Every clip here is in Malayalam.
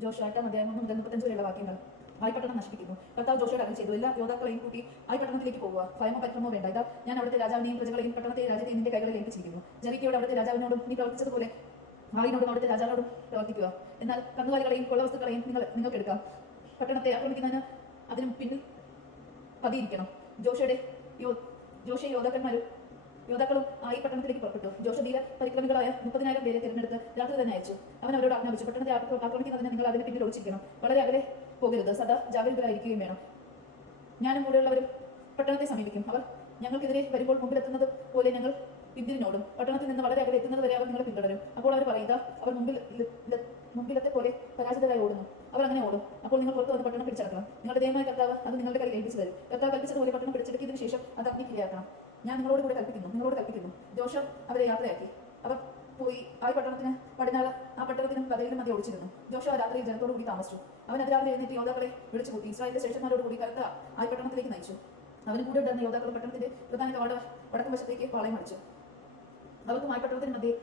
ജോഷുവ 8-ാം അധ്യായം 1 മുതൽ 35 വരെയുള്ള വാക്യങ്ങൾ. ആയി പട്ടണം നശിപ്പിക്കുന്നു. കർത്താവ് ജോഷുവോട് അരുളി ചെയ്തു, എല്ലാ യോദ്ധാക്കളെയും കൂട്ടി ആയി പട്ടണത്തിലേക്ക് പോകുക. ഭയമോ പത്രമോ വേണ്ട. ഇതാ, ഞാൻ അവിടുത്തെ രാജാവിനെയും പ്രജകളെയും പട്ടണത്തെ രാജ്യത്തെ നിന്റെ കൈകളിൽ ഏൽപ്പിച്ചിരിക്കുന്നു. ജെറിക്കോയോട് അവിടുത്തെ രാജാവിനോടും നീ പ്രവർത്തിച്ചതുപോലെ ആയിനോടും അവിടുത്തെ രാജാവിനോടും പ്രവർത്തിക്കുക. എന്നാൽ കന്നുകാലികളെയും കൊള്ളവസ്തുക്കളെയും നിങ്ങൾക്ക് എടുക്കാം. പട്ടണത്തെ ആക്രമിക്കുന്നതിന് അതിനും പിന്നിൽ പതിയിരിക്കണം. ജോഷ യോദ്ധാക്കളും ആയി പട്ടണത്തിലേക്ക് പുറപ്പെട്ടു. ജോഷ ധീര പരിക്രമികളായ 30,000 പേരെ തിരഞ്ഞെടുത്ത് രാത്രി തന്നെ അയച്ചു. അവൻ അവരോട് ആജ്ഞാപിച്ചു, പട്ടണത്തെ ആക്രമിക്കുന്നതിന് നിങ്ങൾ അതിന് പിന്നിൽ ഒളിച്ചിരിക്കണം. വളരെ അകലെ പോകരുത്. സദാ ജാഗരൂകരായിരിക്കുകയും വേണം. ഞാനും കൂടെയുള്ളവരും പട്ടണത്തെ സമീപിക്കും. അവർ ഞങ്ങൾക്കെതിരെ വരുമ്പോൾ മുമ്പിലെത്തുന്നത് പോലെ ഞങ്ങൾ പിന്തിരിഞ്ഞോടും. പട്ടണത്തിൽ നിന്ന് വളരെ അകലെ എത്തുന്നത് വരെ അവർ നിങ്ങളെ പിന്തുടരും. അപ്പോൾ അവർ പറയുക, അവർ മുമ്പിലത്തെ പോലെ പരാജിതരായി ഓടുന്നു. അവർ അങ്ങനെ ഓടും. അപ്പോൾ നിങ്ങൾ പുറത്തു വന്ന് പട്ടണം പിടിച്ചടക്കണം. നിങ്ങളുടെ ദൈവമായ കർത്താവ് അത് നിങ്ങളുടെ കയ്യിൽ ഏൽപ്പിച്ചു തരും. കർത്താവ് കൽപ്പിച്ചതുപോലെ പട്ടണം പിടിച്ചെടുക്കിയതിനു ശേഷം അത് അഗ്നിക്കിരയാക്കണം. ഞാൻ നിങ്ങളോട് കൽപ്പിക്കുന്നു. ജോഷ അവരെ യാത്രയാക്കി. അവർ പോയി ആയി പട്ടണത്തിന് പടിഞ്ഞാറ് ആ പട്ടണത്തിനും കഥയിലും മധ്യ ഒളിച്ചിരുന്നു. ജോഷ രാത്രിയിൽ ജനത്തോടു കൂടി താമസിച്ചു. അവൻ അതിരാവിലെ എഴുന്നേറ്റ് യോദ്ധാക്കളെ വിളിച്ചുകൂട്ടി ഇസ്രായേലിന്റെ ശ്രേഷ്ഠന്മാരോട് കൂടി കരുത്ത ആയി പട്ടണത്തിലേക്ക് നയിച്ചു. അവന് കൂടെ ഉണ്ടായിരുന്ന യോദ്ധാക്കൾ പട്ടണത്തിന്റെ പ്രധാന വടക്കും വശത്തേക്ക് പാളയം അടിച്ചു. അവർക്ക് ആയി പട്ടണത്തിന് മധ്യേ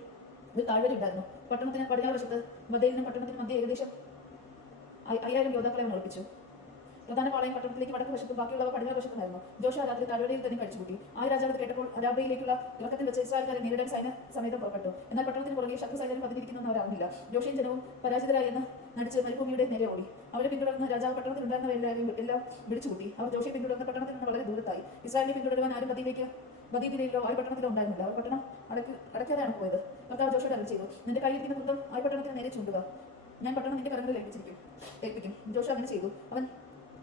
ഒരു താഴ്വര ഉണ്ടായിരുന്നു. പട്ടണത്തിന് പടിഞ്ഞാറ് വശത്ത് മദയിലും പട്ടണത്തിന് മധ്യ ഏകദേശം 5,000 യോദ്ധാക്കളെ അവൻ ഒളിപ്പിച്ചു. പ്രധാന പാളയം പട്ടണത്തിലേക്ക് വടക്ക് വശത്തും ബാക്കിയുള്ളവ പടിഞ്ഞാറ് വശത്തുമായിരുന്നു. ജോഷ രാത്രി താഴ്വരയിൽ തന്നെ കഴിച്ചുകൂട്ടി. രാജാവ് കേട്ടപ്പോൾ രാബ്രയിലേക്കുള്ള ഇറക്കത്തിൽ വെച്ച് ഇസ്രായേൽക്കാരെ നേരിടാൻ സൈന്യ സമേതം പുറപ്പെട്ടു. എന്നാൽ പട്ടണത്തിന് പുറകെ ശത്രു സൈന്യം പതിയിരിക്കുന്നെന്ന് അവർ അറിഞ്ഞില്ല. ജോഷയും ജനവും പരാജിതരായി എന്ന് നടിച്ച് മരുഭൂമിയുടെ നേരെ ഓടി. അവരെ പിന്തുടർന്ന് രാജാവ് പട്ടണത്തിൽ ഉണ്ടായിരുന്നവരെല്ലാവരും എല്ലാം വിളിച്ചുകൂട്ടി. അവർ ജോഷയെ പിന്തുടർന്ന് പട്ടണത്തിൽ നിന്ന് വളരെ ദൂരത്തായി. ഇസ്രായേലിനെ പിന്തുടരുവാൻ ആരും ബദീദിലോ ആയി പട്ടണത്തിലോ ഉണ്ടായിരുന്നില്ല. അവർ പട്ടണം അടയ്ക്കാതെയാണ് പോയത്. കർത്താവ് ജോഷയോട് അരുളി ചെയ്തു, നിന്റെ കയ്യിരിക്കുന്ന കുന്തം ആയി പട്ടണത്തിന് നേരെ ചൂണ്ടുക. ഞാൻ പട്ടണം നിന്റെ കരങ്ങളിൽ ഏൽപ്പിക്കും. ജോഷ അങ്ങനെ ചെയ്തു. അവൻ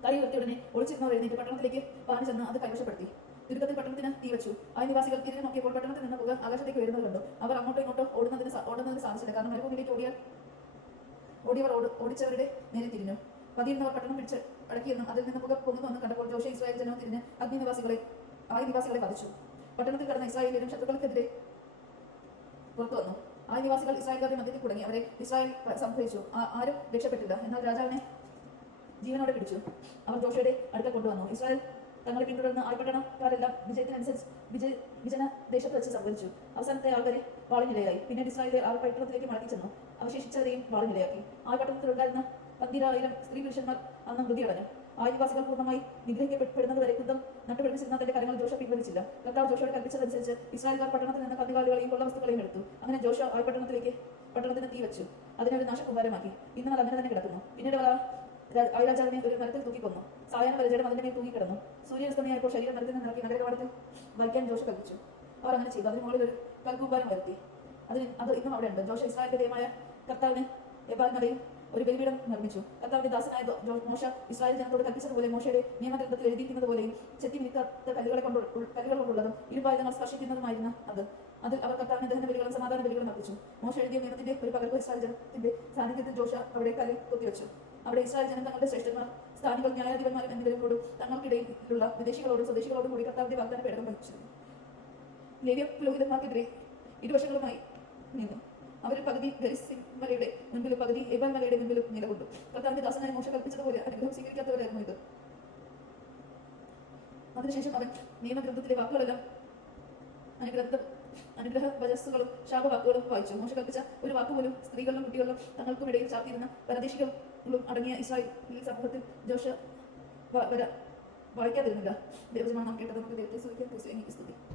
കൈ ഉയർത്തിയ ഉടനെ ഒളിച്ചിരുന്നവർ എഴുന്നേറ്റ് പട്ടണത്തിലേക്ക് പാഞ്ഞു ചെന്ന് അത് കൈവശപ്പെടുത്തി. ചുരുക്കത്തിൽ പട്ടണത്തിന് തീ വെച്ചു. നിവാസികൾ തിരിഞ്ഞു നോക്കിയപ്പോൾ പട്ടണത്തിൽ നിന്ന് പുക ആകാശത്തേക്ക് വരുന്നത് കണ്ടു. അവർ അങ്ങോട്ടോ ഇങ്ങോട്ടോ ഓടുന്നതിന് സാധിച്ചില്ല. കാരണം മരുഭൂമിയിലേക്ക് ഓടിയവർ ഓടിച്ചവരുടെ നേരെ തിരിഞ്ഞു. പതിയിരുന്നവർ പട്ടണം പിടിച്ച് അടക്കിയെന്നും അതിൽ നിന്ന് പുക പൊങ്ങുന്നുവെന്നും കണ്ടപ്പോൾ ജോഷ ഇസ്രായേൽ ജനവും തിരിഞ്ഞ് നിവാസികളെ വധിച്ചു. പട്ടണത്തിൽ കടന്ന ഇസ്രായേലിലും ശത്രുക്കൾക്കെതിരെ പുറത്തു വന്നു. നിവാസികൾ ഇസ്രായേൽക്കാരുടെ മധ്യത്തിൽ കുടുങ്ങി. അവരെ ഇസ്രായേൽ സംഭവിച്ചു. ആരും രക്ഷപ്പെട്ടില്ല. എന്നാൽ രാജാവിനെ ജീവനോടെ പിടിച്ചു. അവർ ജോഷയുടെ അടുക്കൽ കൊണ്ടുവന്നു. ഇസ്രായേൽ തങ്ങളെ പിന്തുടർന്ന് ആയി പട്ടണക്കാരെല്ലാം വിജനദേശത്ത് വെച്ച് സംഭരിച്ചു. അവസാനത്തെ ആൾക്കാരെ വാളിനിലയായി. പിന്നീട് ഇസ്രായേലിലെ ആൾ പട്ടണത്തിലേക്ക് മടക്കി ചെന്നു. അവശേഷിച്ചവരെയും വാളിനിലയാക്കി. ആയി പട്ടണത്തിലുണ്ടായിരുന്ന 12,000 സ്ത്രീ പുരുഷന്മാർ അന്ന് മൃതിയടഞ്ഞു. നിവാസികൾ പൂർണ്ണമായി നിഗ്രഹിക്കപ്പെടുന്നത് വരെ കുന്തം നട്ടുപിടിച്ചിരുന്ന തന്റെ കരങ്ങൾ ജോഷ പിൻവലിച്ചില്ല. കർത്താവ് ജോഷയോട് കൽപ്പിച്ചതനുസരിച്ച് ഇസ്രായേൽക്കാർ പട്ടണത്തിൽ നിന്ന് കന്നുകാലികളെയും കൊള്ളവസ്തുക്കളെയും എടുത്തു. അങ്ങനെ ജോഷ ആയി പട്ടണത്തിന് തീ വെച്ചു. അതിനൊരു നാശകുമാരമാക്കി. ഇന്നും അത് അങ്ങനെ തന്നെ കിടക്കുന്നു. പിന്നീട് രാജാവിനെ ഒരു മരത്തിൽ തൂക്കിക്കൊന്നു. സായാഹ്നം വരെ ജഡം അതിന്റെ മേൽ തൂങ്ങിക്കിടന്നു. സൂര്യാസ്തമയപ്പോൾ ശരീരം മരത്തിൽ നിന്ന് ഇറക്കി നഗരകവാടത്തിൽ വയ്ക്കാൻ ജോഷ കൽപ്പിച്ചു. അവർ അങ്ങനെ ചെയ്തു. അതിന് മുകളിൽ ഒരു കൽക്കൂമ്പാരം വരുത്തി. അത് ഇന്നും അവിടെ ഉണ്ട്. ജോഷ ഇസ്രായേലിന്റെ ദൈവമായ കർത്താവിന് എബാൽ മലയിൽ ഒരു ബലിപീഠം നിർമ്മിച്ചു. കർത്താവിന്റെ ദാസനായ മോശ ഇസ്രായേൽ ജനത്തോട് കൽപ്പിച്ചതുപോലെ മോശയുടെ നിയമഗ്രന്ഥത്തിൽ എഴുതിയിരിക്കുന്നത് പോലെയും ചെത്തി മിനുക്കാത്ത കല്ലുകൾ കൊണ്ടുള്ളതും ഇരുമ്പായുധങ്ങൾ സ്പർശിക്കുന്നതുമായിരുന്നു അതിൽ അവർ കർത്താവിന്റെ ദഹന ബലികളും സമാധാന ബലികളും നടത്തിച്ചു. മോശ എഴുതിയ നിയമത്തിന്റെ ഒരു പകർപ്പ് ഇസ്രായേൽ ജനത്തിന്റെ സാന്നിധ്യത്തിൽ ജോഷ അവിടെ കല്ലിൽ കൊത്തിവെച്ചു. അവിടെ ഇസ്രായേൽ ജനം തങ്ങളുടെ ശ്രേഷ്ഠന്മാർ, സ്ഥാനികൾ, ന്യായാധിപന്മാരും എന്നിവരോടും തങ്ങൾക്കിടയിലുള്ള വിദേശികളോടും സ്വദേശികളോടും കൂടി കർത്താവിന്റെ വാഗ്ദാന പേടകം വഹിച്ചിരുന്നു. ലേവ്യ പുരോഹിതന്മാർക്കെതിരെ ഇരുവശങ്ങളുമായി നിന്നു. അവരിൽ പകുതി ഗരിസിം മലയുടെ മുൻപിലും പകുതി എബാൽ മലയുടെ മുൻപിലും നിലകൊണ്ടു. കർത്താവിന്റെ ദാസനായ മോശ കൽപ്പിച്ചതുപോലെ അനുഗ്രഹം സ്വീകരിക്കാത്തവരായിരുന്നു ഇത്. അതിനുശേഷം അവൻ നിയമഗ്രന്ഥത്തിലെ വാക്കുകളെല്ലാം അനുഗ്രഹ വചസ്സുകളും ശാപവാക്കുകളും വായിച്ചു. മോശ കൽപ്പിച്ച ഒരു വാക്കുപോലും സ്ത്രീകളിലും കുട്ടികളിലും തങ്ങൾക്കും ഇടയിൽ ചാർത്തിയിരുന്ന പരദേശികളും അടങ്ങിയ ഇസ്രായേൽ സമൂഹത്തിൽ ജോഷ വായിക്കാതിരുന്നില്ല. ദൈവജനമാണ് നാം കേട്ടത്. നമുക്ക് ദൈവത്തെ സ്തുതിക്കാം.